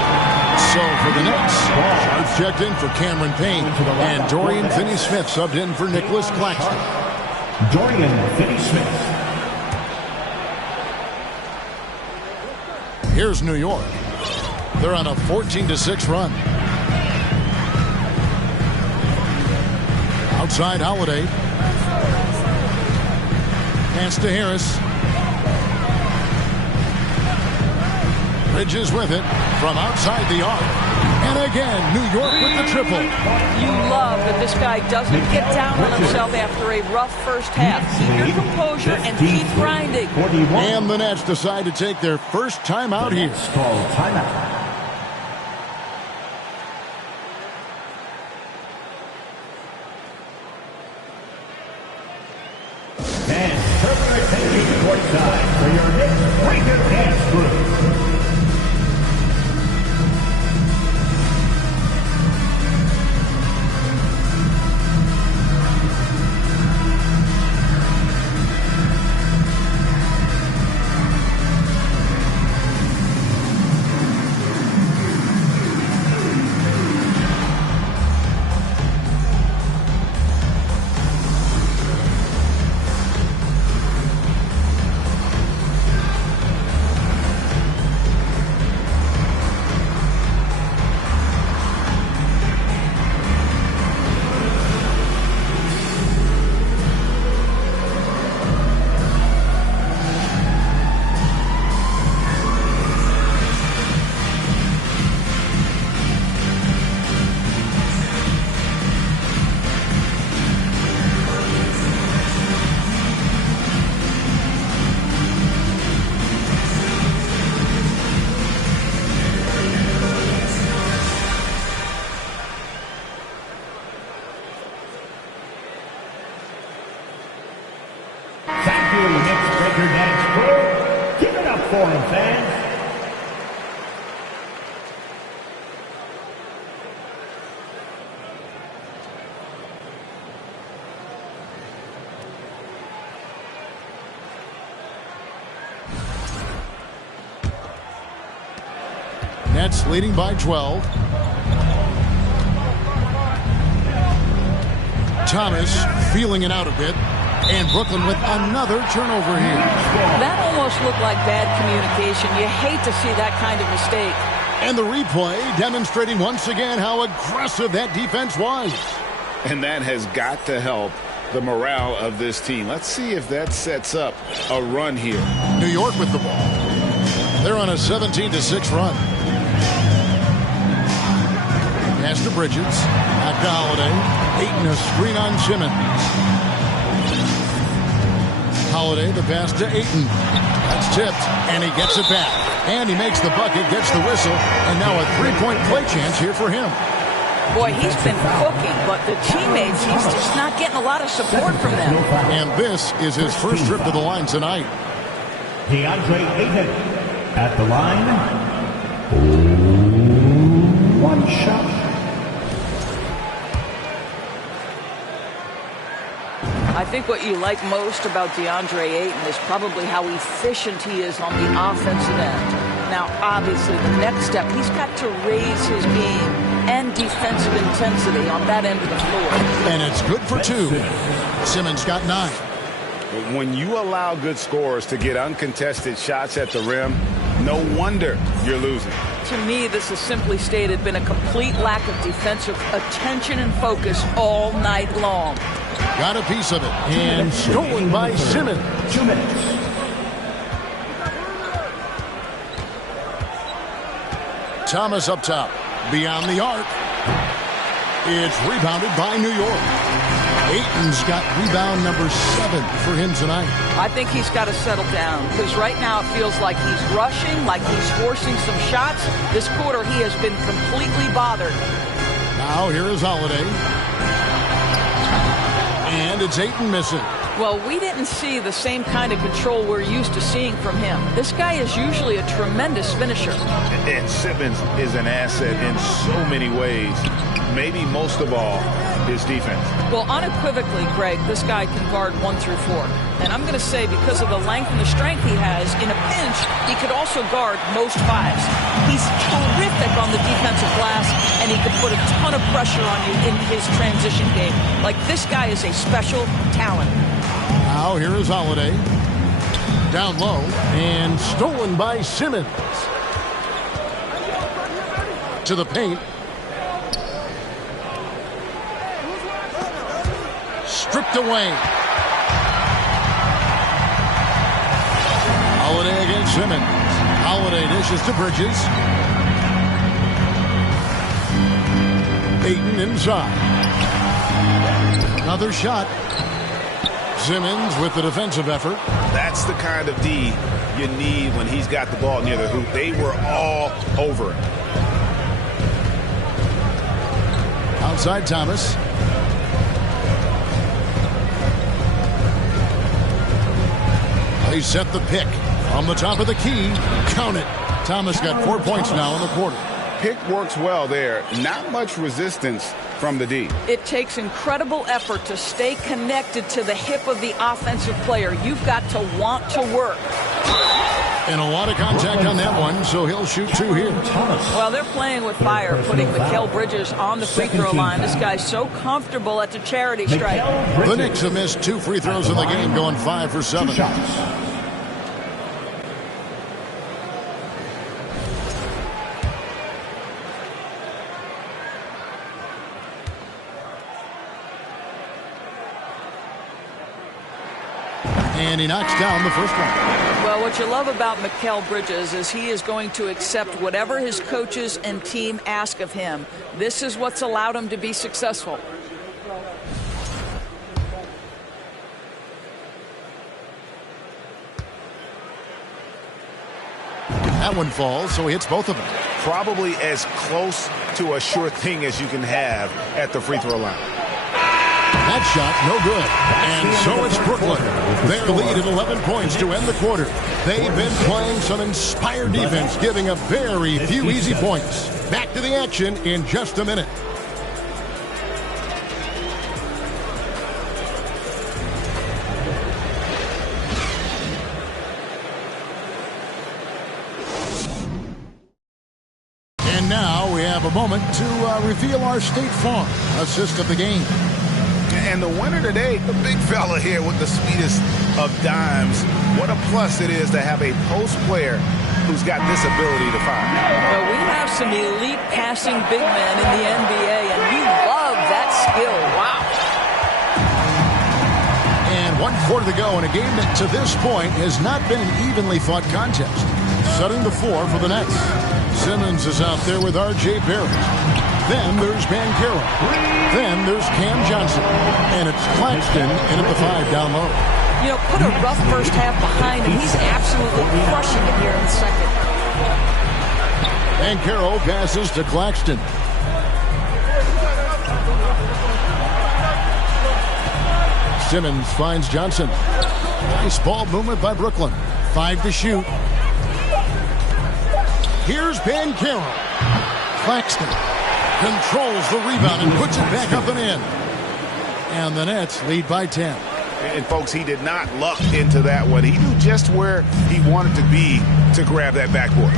So for the Knicks, Sharp checked in for Cameron Payne, and Dorian Finney-Smith subbed in for Nicholas Claxton. Dorian Finney-Smith. Here's New York. They're on a 14-6 run. Outside Holiday. Pass to Harris. Bridges with it from outside the arc. And again, New York with the triple. You love that this guy doesn't get down on himself after a rough first half. Keep your composure and keep grinding. And the Nets decide to take their first timeout here. Call timeout. And turn your attention courtside for your Knicks breaker dance group. Knicks breaker dance crew. Give it up for him, fans. Nets leading by 12. Thomas feeling it out a bit. And Brooklyn with another turnover here. That almost looked like bad communication. You hate to see that kind of mistake. And the replay demonstrating once again how aggressive that defense was. And that has got to help the morale of this team. Let's see if that sets up a run here. New York with the ball. They're on a 17-6 run. Pass to Bridges. Back to Holiday. Ayton a screen on Simmons. Holiday, the pass to Ayton. That's tipped, and he gets it back. And he makes the bucket, gets the whistle, and now a three-point play chance here for him. Boy, he's been cooking, but the teammates, he's just not getting a lot of support from them. And this is his first trip to the line tonight. DeAndre Ayton at the line. One shot. I think what you like most about DeAndre Ayton is probably how efficient he is on the offensive end. Now, obviously, the next step, he's got to raise his game and defensive intensity on that end of the floor. And it's good for 2. Simmons got 9. When you allow good scorers to get uncontested shots at the rim, no wonder you're losing. To me, this has simply stated been a complete lack of defensive attention and focus all night long. Got a piece of it, and stolen by Simmons. 2 minutes. Thomas up top, beyond the arc. It's rebounded by New York. Ayton's got rebound number 7 for him tonight. I think he's got to settle down, because right now it feels like he's rushing, like he's forcing some shots. This quarter, he has been completely bothered. Now here is Holiday. And it's Ayton missing. Well, we didn't see the same kind of control we're used to seeing from him. This guy is usually a tremendous finisher. And Simmons is an asset in so many ways. Maybe most of all, his defense. Well, unequivocally, Greg, this guy can guard 1 through 4. And I'm going to say because of the length and the strength he has, in a pinch, he could also guard most 5s. He's terrific on the defensive glass, and he could put a ton of pressure on you in his transition game. Like, this guy is a special talent. Now here is Holiday. Down low, and stolen by Simmons. To the paint. Stripped away. Holiday against Simmons. Holiday dishes to Bridges. Ayton inside. Another shot. Simmons with the defensive effort. That's the kind of D you need when he's got the ball near the hoop. They were all over it. Outside Thomas. They set the pick on the top of the key. Count it. Thomas got 4 points now in the quarter. Pick works well there. Not much resistance from the D. It takes incredible effort to stay connected to the hip of the offensive player. You've got to want to work. And a lot of contact on that one, so he'll shoot 2 here. Well, they're playing with fire, putting Mikal Bridges on the free throw line. This guy's so comfortable at the charity stripe. The Knicks have missed 2 free throws in the game, going 5 for 7. And he knocks down the first one. Well, what you love about Mikal Bridges is he is going to accept whatever his coaches and team ask of him. This is what's allowed him to be successful. That one falls, so he hits both of them. Probably as close to a sure thing as you can have at the free throw line. That shot, no good. And so it's Brooklyn. Their lead at 11 points to end the quarter. They've been playing some inspired defense, giving up very few easy points. Back to the action in just a minute. And now we have a moment to reveal our State Farm assist of the game. And the winner today, the big fella here with the sweetest of dimes. What a plus it is to have a post player who's got this ability to fire. Well, we have some elite passing big men in the NBA, and we love that skill. Wow. And 1 quarter to go in a game that to this point has not been an evenly fought contest. Setting the floor for the Nets. Simmons is out there with R.J. Barrett. Then there's Banchero. Then there's Cam Johnson. And it's Claxton in at the 5 down low. You know, put a rough first half behind him. He's absolutely crushing it here in the second. Banchero passes to Claxton. Simmons finds Johnson. Nice ball movement by Brooklyn. 5 to shoot. Here's Banchero. Claxton controls the rebound and puts it back up and in. And the Nets lead by 10. And, folks, he did not luck into that one. He knew just where he wanted to be to grab that backboard.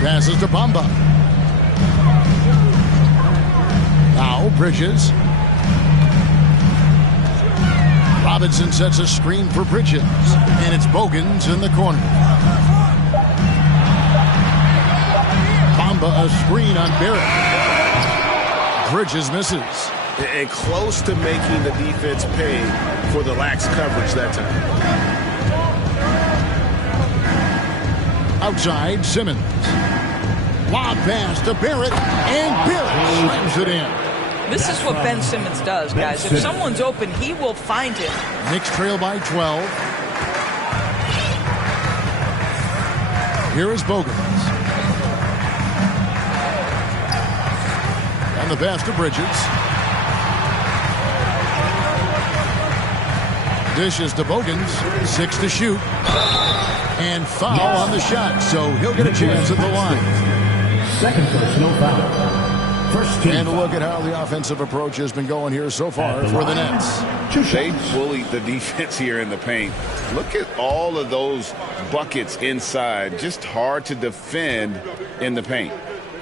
Passes to Bamba. Now Bridges. Robinson sets a screen for Bridges. And it's Bogans in the corner. Bamba a screen on Barrett. Bridges misses. And close to making the defense pay for the lax coverage that time. Outside, Simmons. Lob pass to Barrett, and Barrett slams it in. This is what Ben Simmons does, guys. If someone's open, he will find him. Knicks trail by 12. Here is Bogans. And the pass to Bridges. Dishes to Bogans. 6 to shoot. And foul on the shot, so he'll get a chance at the line. Second personal foul. First team And look at how the offensive approach has been going here so far for the Nets. They bullied the defense here in the paint. Look at all of those buckets inside. Just hard to defend in the paint.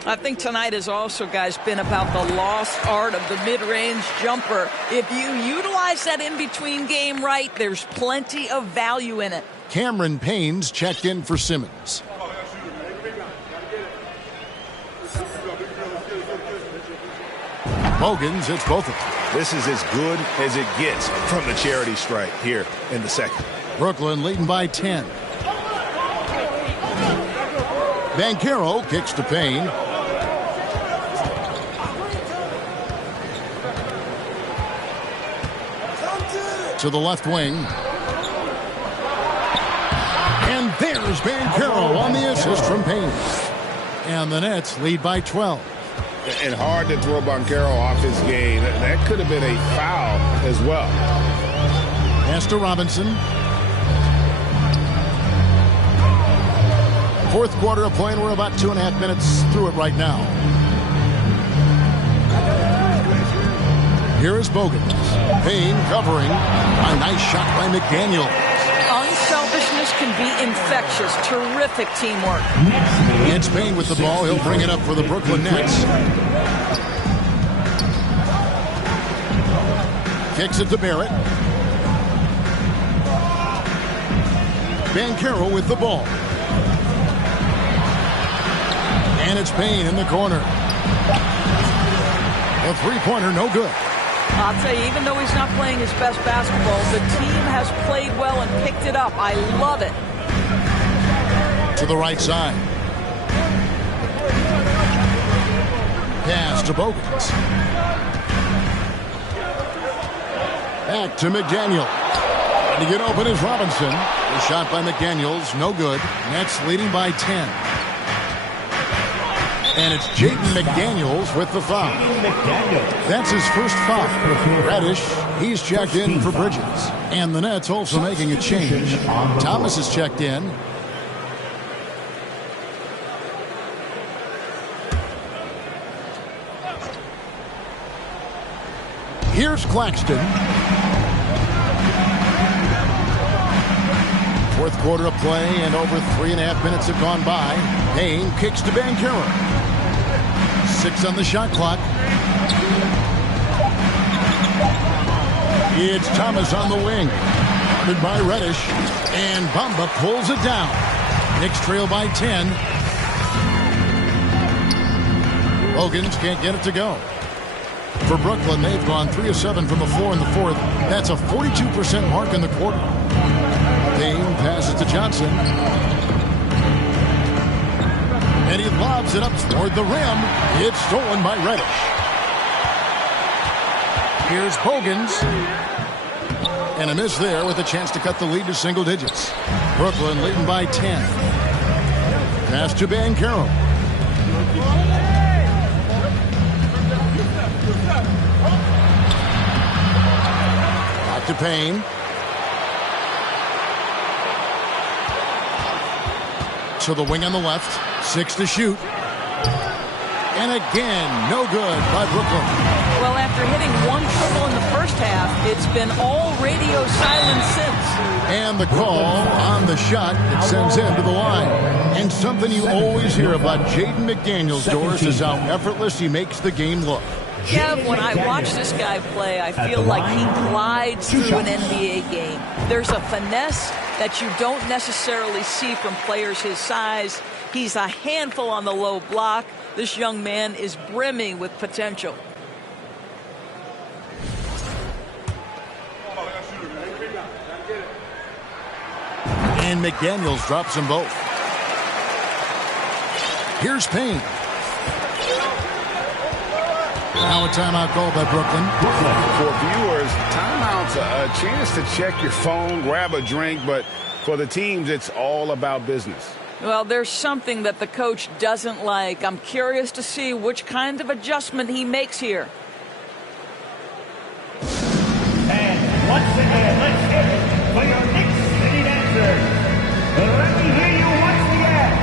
I think tonight has also, guys, been about the lost art of the mid-range jumper. If you utilize that in-between game right, there's plenty of value in it. Cameron Payne's checked in for Simmons. Bogans, it's both of them. This is as good as it gets from the charity stripe here in the second. Brooklyn leading by 10. Banchero kicks to Payne. To the left wing. And there's Banchero on the assist from Payne. And the Nets lead by 12. And hard to throw Banchero off his game. That could have been a foul as well. Pass to Robinson. Fourth quarter of play, and we're about 2.5 minutes through it right now. Here is Bogans. Payne covering. A nice shot by McDaniel. Unselfishness can be infectious. Terrific teamwork. It's Payne with the ball. He'll bring it up for the Brooklyn Nets. Kicks it to Barrett. Banchero with the ball. And it's Payne in the corner. A three-pointer, no good. I'll tell you, even though he's not playing his best basketball, the team has played well and picked it up. I love it. To the right side. Pass to Bogans. Back to McDaniel. And to get open is Robinson. The shot by McDaniels, no good. Nets leading by 10. And it's Jaden McDaniels with the foul. That's his first foul. Reddish, he's checked in for Bridges. And the Nets also making a change. Thomas is checked in. Here's Claxton. Fourth quarter of play, and over 3.5 minutes have gone by. Payne kicks to Banchero. 6 on the shot clock. It's Thomas on the wing. Guarded by Reddish. And Bamba pulls it down. Knicks trail by 10. Bogans can't get it to go. For Brooklyn, they've gone 3 of 7 from the floor in the fourth. That's a 42% mark in the quarter. Payne passes to Johnson. And he lobs it up toward the rim. It's stolen by Reddish. Here's Bogans. And a miss there with a chance to cut the lead to single digits. Brooklyn leading by 10. Pass to Banchero. Back to Payne. To the wing on the left. 6 to shoot. And again, no good by Brooklyn. Well, after hitting one triple in the first half, it's been all radio silence since. And the call on the shot that sends him to the line. And something you always hear about Jaden McDaniels, Doris, is how effortless he makes the game look. Kev, when I watch this guy play, I feel like he glides through an NBA game. There's a finesse that you don't necessarily see from players his size. He's a handful on the low block. This young man is brimming with potential. And McDaniels drops them both. Here's Payne. Now a timeout call by Brooklyn. For viewers, timeout's a chance to check your phone, grab a drink, but for the teams, it's all about business. Well, there's something that the coach doesn't like. I'm curious to see which kind of adjustment he makes here. And once again, let's hear it for your Knicks City Dancers. Let me hear you once again.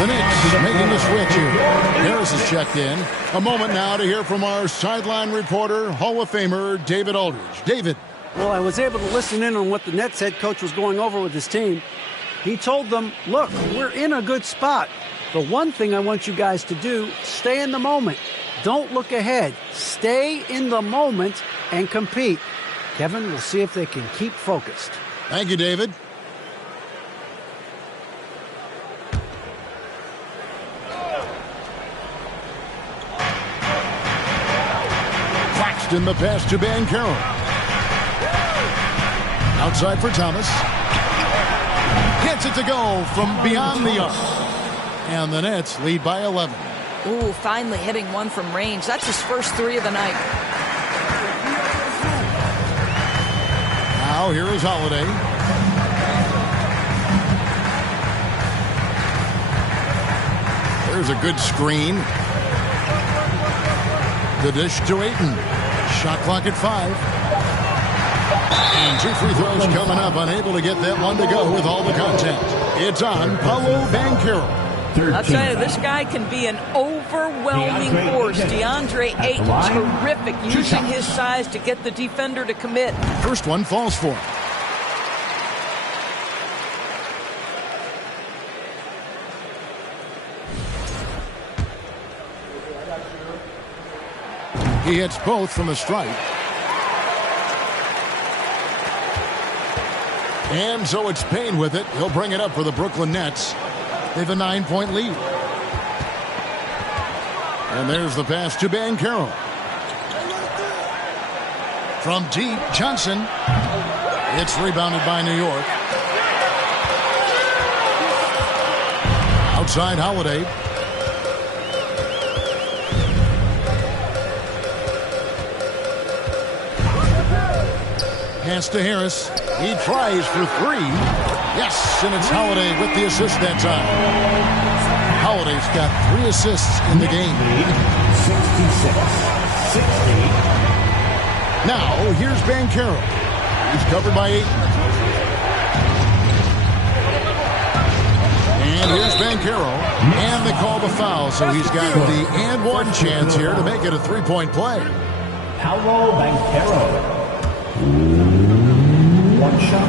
The Knicks making the switch here. Harris is checked in. A moment now to hear from our sideline reporter, Hall of Famer David Aldridge. David. Well, I was able to listen in on what the Nets head coach was going over with his team. He told them, look, we're in a good spot. The one thing I want you guys to do, stay in the moment. Don't look ahead. Stay in the moment and compete. Kevin, we'll see if they can keep focused. Thank you, David. Claxton the pass to Banchero. Outside for Thomas. Gets it to go from beyond the arc. And the Nets lead by 11. Ooh, finally hitting one from range. That's his first three of the night. Now here is Holiday. There's a good screen. The dish to Ayton. Shot clock at 5. And 2 free throws coming up. Unable to get that one to go with all the contact. It's on Paolo Banchero. I'll tell you, this guy can be an overwhelming force. DeAndre Ayton, terrific, using his size to get the defender to commit. First one falls for him. He hits both from the stripe. And so it's Payne with it. He'll bring it up for the Brooklyn Nets. They have a 9-point lead. And there's the pass to Banchero. From deep, Johnson. It's rebounded by New York. Outside, Holiday. Pass to Harris. He tries for three. Yes, and it's Holiday with the assist that time. Holiday's got 3 assists in the game. 66-60. Now, here's Banchero. He's covered by 8. And here's Banchero. And they call the foul, so he's got the and one chance here to make it a 3-point play. Paolo Banchero. One shot.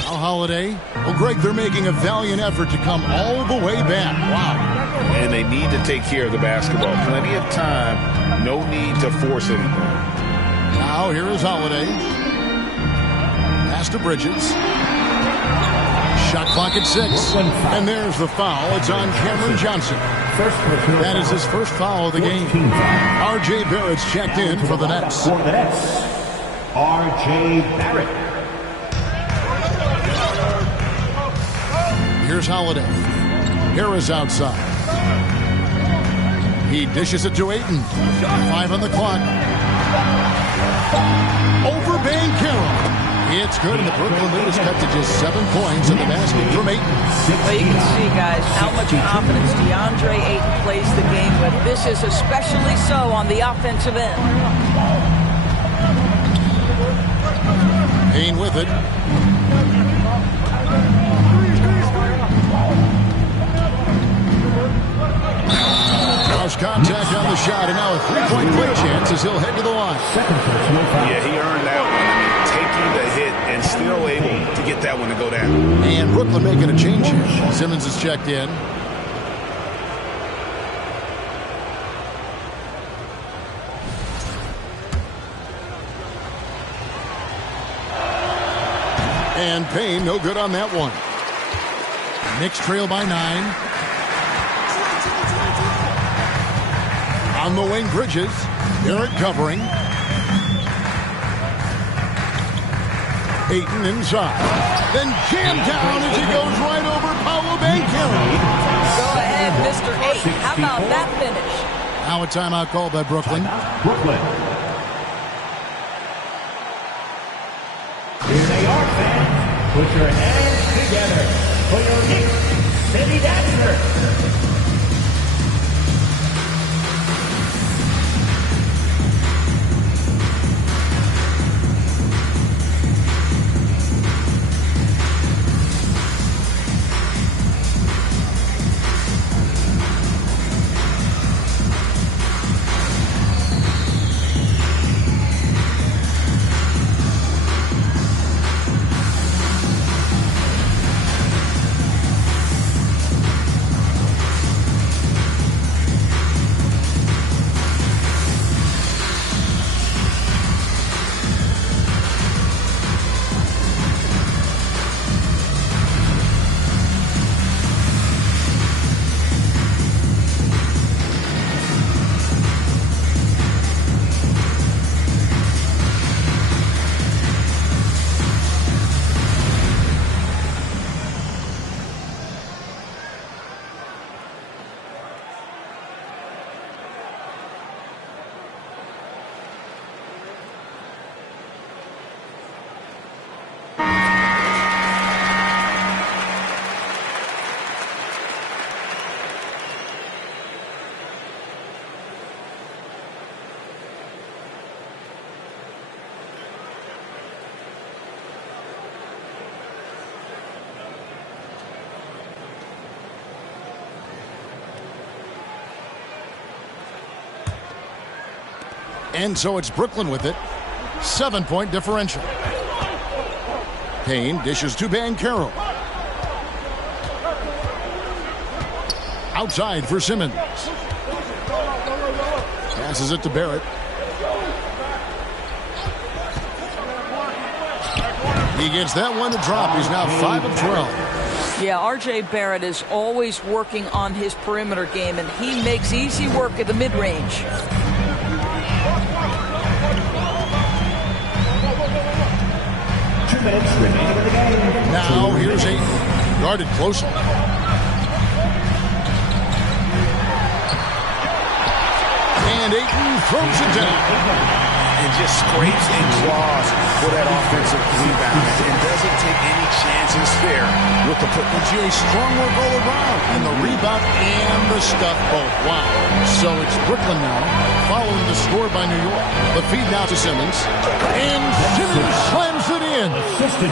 Now Holiday. Well, Greg, they're making a valiant effort to come all the way back. Wow. And they need to take care of the basketball. Plenty of time. No need to force anything. Now here is Holiday. Pass to Bridges. Shot clock at 6. And there's the foul. It's on Cameron Johnson. That is his first foul of the game. R.J. Barrett's checked in for the Nets. For the Nets, R.J. Barrett. Here's Holiday. Harris outside. He dishes it to Ayton. 5 on the clock. Over Banchero. It's good, and the Brooklyn lead is cut to just 7 points in the basket from Ayton. Well, you can see, guys, how much confidence DeAndre Ayton plays the game with. This is especially so on the offensive end. Payne with it. Cross contact on the shot, and now a 3-point play chance as he'll head to the line. Yeah, he earned that one. I mean, taking the hit and still able to get that one to go down. And Brooklyn making a change here. Simmons is checked in. And Payne, no good on that one. Knicks trail by 9. On the wing, Bridges. Barrett covering. Ayton inside. Then jammed down as he goes right over Paolo Banchero. Go ahead, Mr. 8. How about that finish? Now a timeout called by Brooklyn. Brooklyn. Here they are, fans. Put your hands together for your Knicks City Dancer. And so it's Brooklyn with it. 7-point differential. Payne dishes to Banchero. Outside for Simmons. Passes it to Barrett. He gets that one to drop. He's now 5 of 12. Yeah, R.J. Barrett is always working on his perimeter game, and he makes easy work at the mid-range. 2 minutes remaining in the game. Now here's Ayton. Guarded closely. And Ayton throws it down. And just scrapes and claws for that offensive rebound and doesn't take any chances there with the put. GA strong work all around. And the rebound and the stuff both. Wow. So it's Brooklyn now, following the score by New York. The feed now to Simmons. And Simmons slams it in.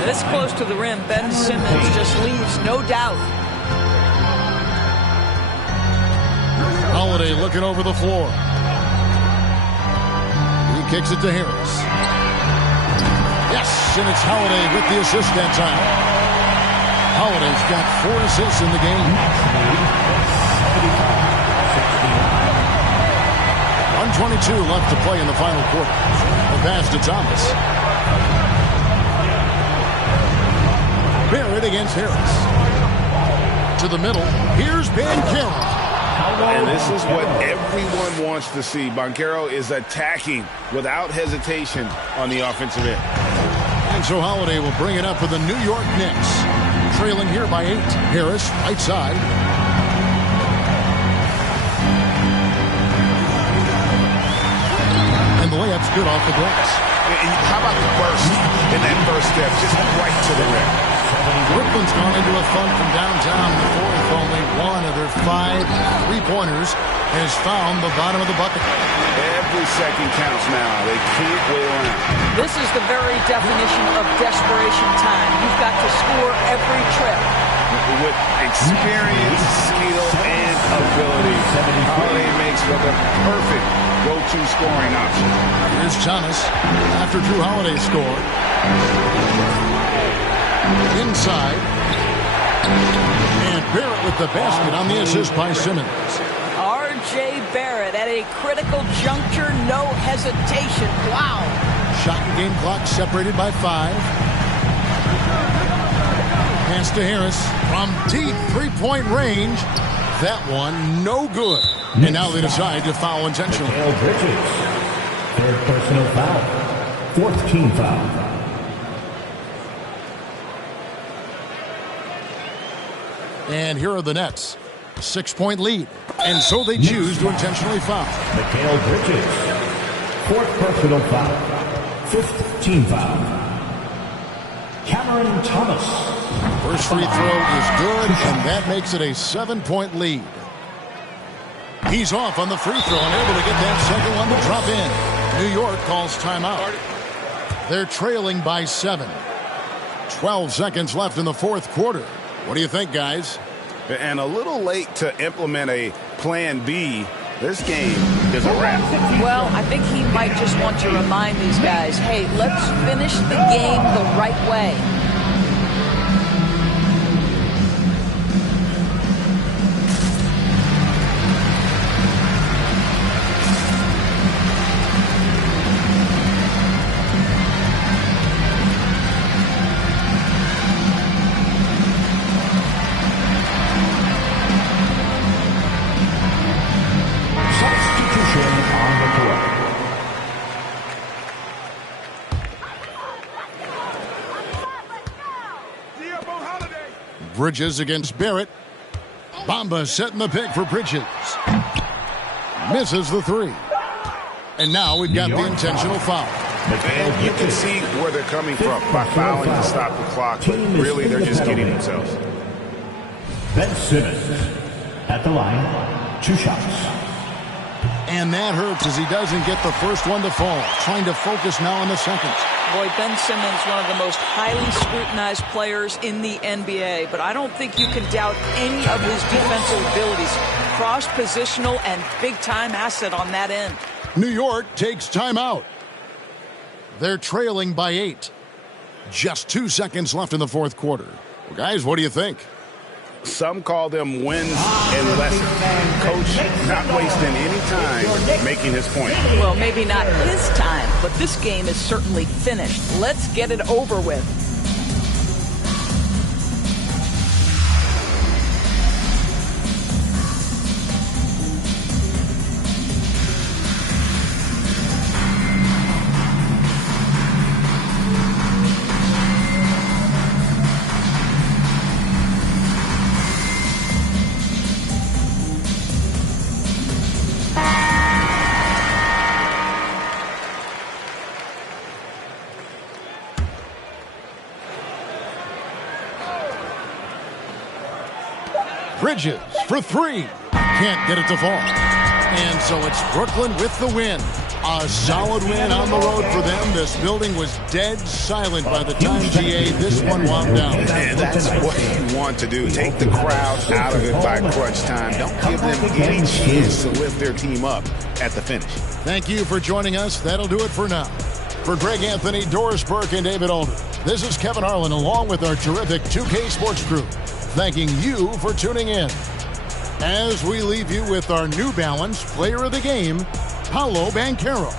This close to the rim, Ben Simmons just leaves no doubt. Holiday looking over the floor. Kicks it to Harris. Yes, and it's Holiday with the assist that time. Holiday's got 4 assists in the game. 1:22 left to play in the final quarter. The pass to Thomas. Barrett against Harris. To the middle. Here's Banchero. And this is what everyone wants to see. Banchero is attacking without hesitation on the offensive end. And so Holiday will bring it up for the New York Knicks. Trailing here by 8. Harris, right side. And the layup's good off the glass. How about the burst in that first step? Just right to the rim. Brooklyn's gone into a funk from downtown. The fourth, only one of their 5 3-pointers has found the bottom of the bucket. Every second counts now. They can't wait around. This is the very definition of desperation time. You've got to score every trip. With experience, skill, and ability, Holiday makes for the perfect go-to scoring option. Here's Thomas after Drew Holiday scored. Inside. And Barrett with the basket on the assist by Simmons. R.J. Barrett at a critical juncture, no hesitation. Wow. Shot and game clock separated by 5. Pass to Harris from deep 3-point range. That one no good. And now they decide to foul intentionally. Richards. 3rd personal foul. 4th team foul. And here are the Nets. 6-point lead. And so they choose to intentionally foul. Mikal Bridges. 4th personal foul. 5th team foul. Cameron Thomas. First free throw is good, and that makes it a 7-point lead. He's off on the free throw and able to get that second one to drop in. New York calls timeout. They're trailing by 7. 12 seconds left in the 4th quarter. What do you think, guys? And a little late to implement a plan B. This game is a wrap. Well, I think he might just want to remind these guys, hey, let's finish the game the right way. Bridges against Barrett. Bamba setting the pick for Bridges. Misses the 3. And now we've got the intentional foul. And you can see where they're coming from by fouling to stop the clock, but really they're just kidding themselves. Ben Simmons at the line, 2 shots. And that hurts as he doesn't get the first one to fall. Trying to focus now on the second. Boy, Ben Simmons, one of the most highly scrutinized players in the NBA, but I don't think you can doubt any of his defensive abilities. Cross-positional and big-time asset on that end. New York takes timeout. They're trailing by 8. Just 2 seconds left in the 4th quarter. Well, guys, what do you think? Some call them wins and lessons. Coach not wasting any time making his point. Well, maybe not his time, but this game is certainly finished. Let's get it over with. Bridges for three. Can't get it to fall. And so it's Brooklyn with the win. A solid win on the road for them. This building was dead silent by the time, GA, this one wound down. And that's what you want to do. Take the crowd out of it by crunch time. Don't give them any chance to lift their team up at the finish. Thank you for joining us. That'll do it for now. For Greg Anthony, Doris Burke, and David Alden, this is Kevin Harlan along with our terrific 2K Sports crew, thanking you for tuning in. As we leave you with our New Balance Player of the Game, Paolo Banchero.